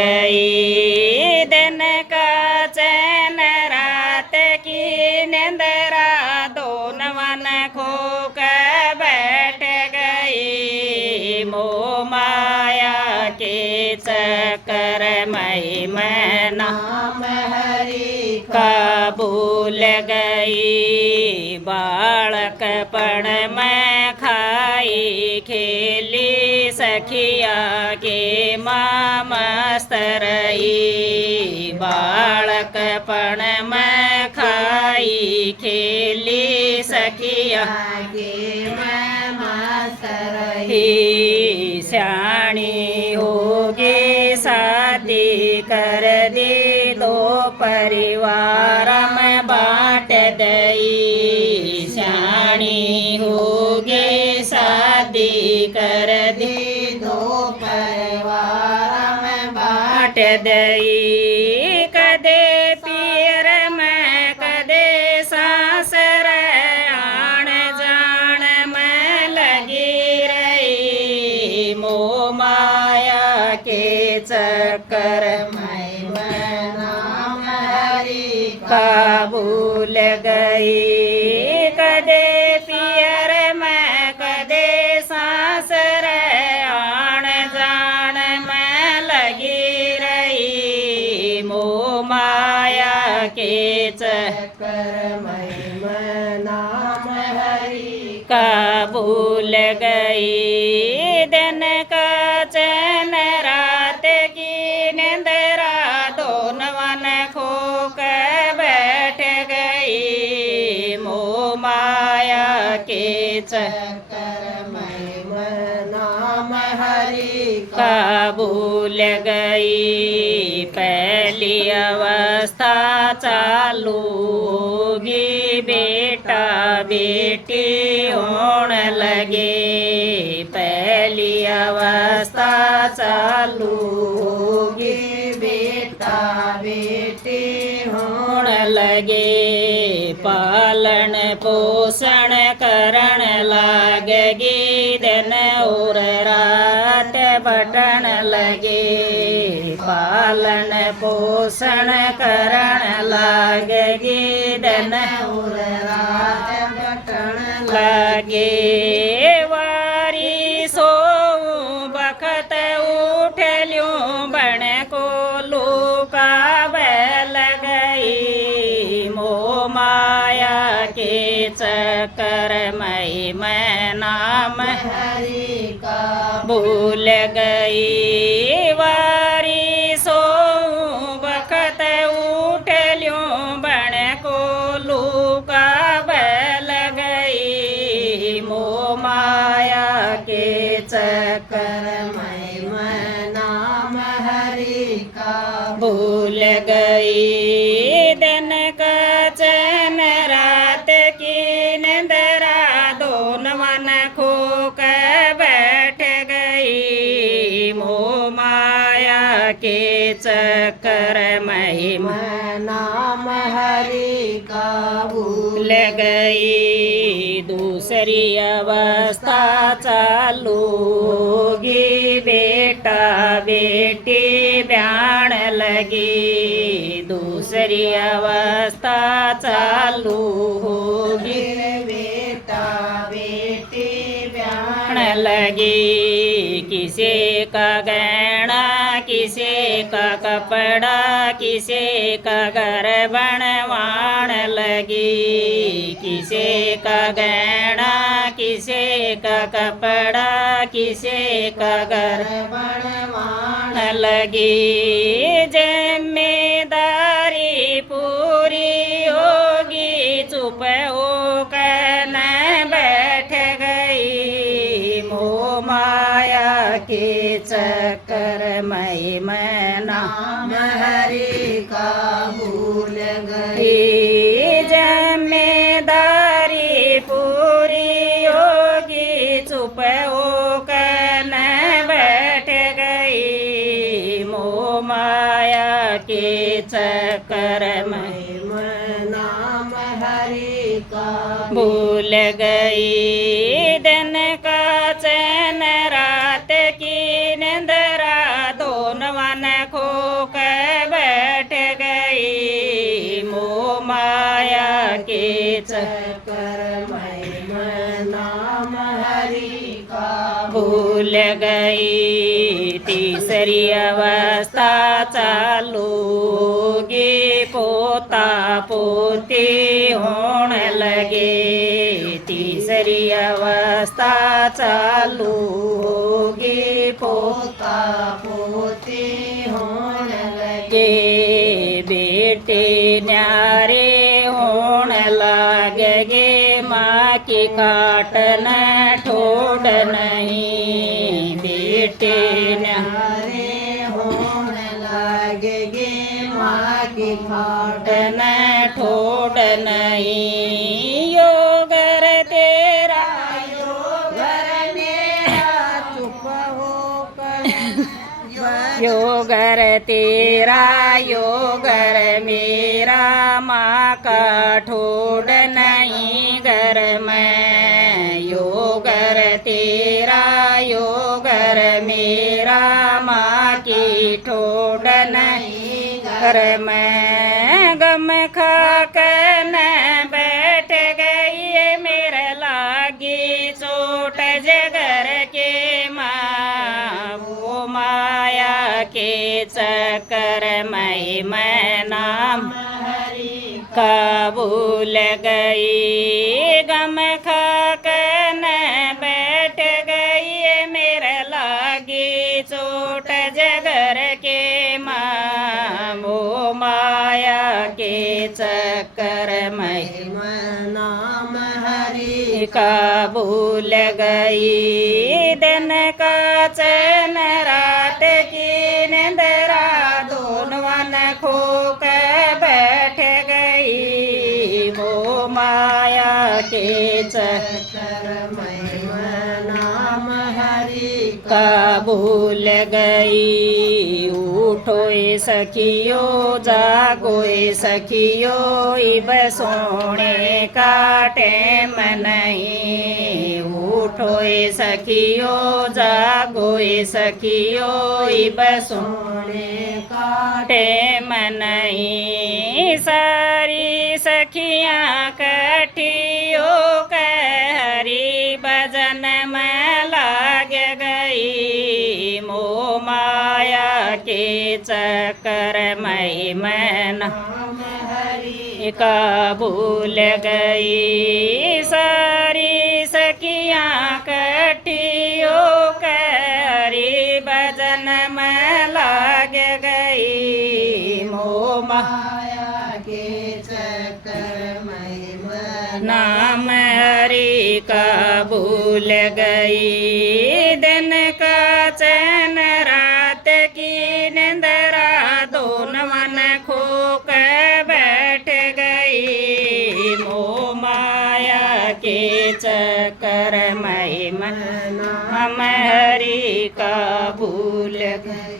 गई दिन का चैन रात की निंदरा दोनों मन खो कर बैठ गई। मोह माया के चक्कर मैं नाम हरि का भूल गई। बालकपण में खाई खेली सखिया के माँ मस्त रही। बालकपण में खाई खेली सखिया के माँ मस्त रही। श्याणी होगी शादी कर दी दो परिवार में बांट दई। श्याणी होगी शादी कर दी दो परिवार में बांट दई। कदे पीर में कदे सासर आण जान में लगी रही। मोह माया के चक्कर मैं नाम हरि का भूल गई। कदे पियर में कदे सासर आण जान में लगी रही। मोह माया के चक्कर मैं नाम हरि का भूल गई। दिन का चैन रात की निंदरा दोनों मन खो कर बैठ गई। मोह माया के चक्कर मैं नाम हरि का भूल गई। पहली अवस्था चालू होगी बेटा बेटी होने लगे। पहली अवस्था चालू होगी बेटा बेटी होने लगे। पालन पोषण करण लागेगी दिन और रात बटन लगे। पालन पोषण करण लागेगी दिन और रात बटन लगे। वारी सो बखत उठ ल्यूं बण को लूका बैल गई। मोह माया के चक्कर मैं नाम हरि का भूल गई। वारी सो बखत उठ ल्यूं बण को लूका बैल गई। मोह माया के चक्कर मैं नाम हरि का भूल गई। दिन का चैन रात की निंदरा दोनों मन खो कर बैठ गई। मोह माया के चक्कर मैं नाम हरि का भूल गई। दूसरी अवस्था चालू होगी बेटा बेटी ब्याण लगी। दूसरी अवस्था चालू होगी बेटा बेटी ब्याण लगी। किसी का गहना किसी का कपड़ा किसी का घर बनवाण लगी। किसी का गहना किसी का कपड़ा किसी का घर बनवाण लगी। जिम्मेदारी पूरी होगी चुप होकर न बैठ गई। मोह माया के चक्कर मैं नाम हरि का भूल गई। जिम्मेदारी पूरी होगी चुप होकर न बैठ गई। मोह माया के चक्कर मैं नाम हरि का भूल गई। दिन का चैन रात की निंदरा दोनों मन खो चक्कर में नाम हरि का भूल गई। तीसरी अवस्था चालू होगी, पोता पोती होने लगे। तीसरी अवस्था चालू होगी, पोता पोती होने लगे। बेटे न्यारे होने लगेगे, माँ की काट न ठोड़ नहीं। बेटे न्यारे होने लगेगे, माँ की काट न ठोड़ नहीं। योगर तेरा योगर मेरा चुप होकर योगर तेरा योगर मेरा, माँ का ठोड़ नहीं घर में। योगर तेरा योगर मेरा, माँ की ठोड़ नहीं घर में। गम खा कर न बैठ गई, मेरे लागी चोट जगर के माँ। वो माया के चक्कर में मैं नाम हरि का भूल गई। गम खा कर न बैठ गई, मेरे लागी चोट जगर के माँ। वो माया के चक्कर में नाम हरि का भूल गई। दिन का चैन रात की निंदरा, दोनों न खो के बैठ गई। वो माया के चक्कर में नाम हरि का भूल गई। उठो सखियो जागो सखियो, इब सोने का टेम नहीं। उठो सखियो जागो सखियो, इब सोने का टेम नहीं। सारी सखियाँ कठियो हरि भजन में लाग गई। मोह माया के चक्कर में मैं नाम हरि का भूल गई। सारी सखियाँ कठियो हरि भजन में लाग गई। मोह माया के चक्कर में नाम हरि का भूल गई। दिन का चैन रात की निंदरा, दोनों मन खो के बैठ गई। मोह माया के चक्कर में नाम हरि का भूल गई।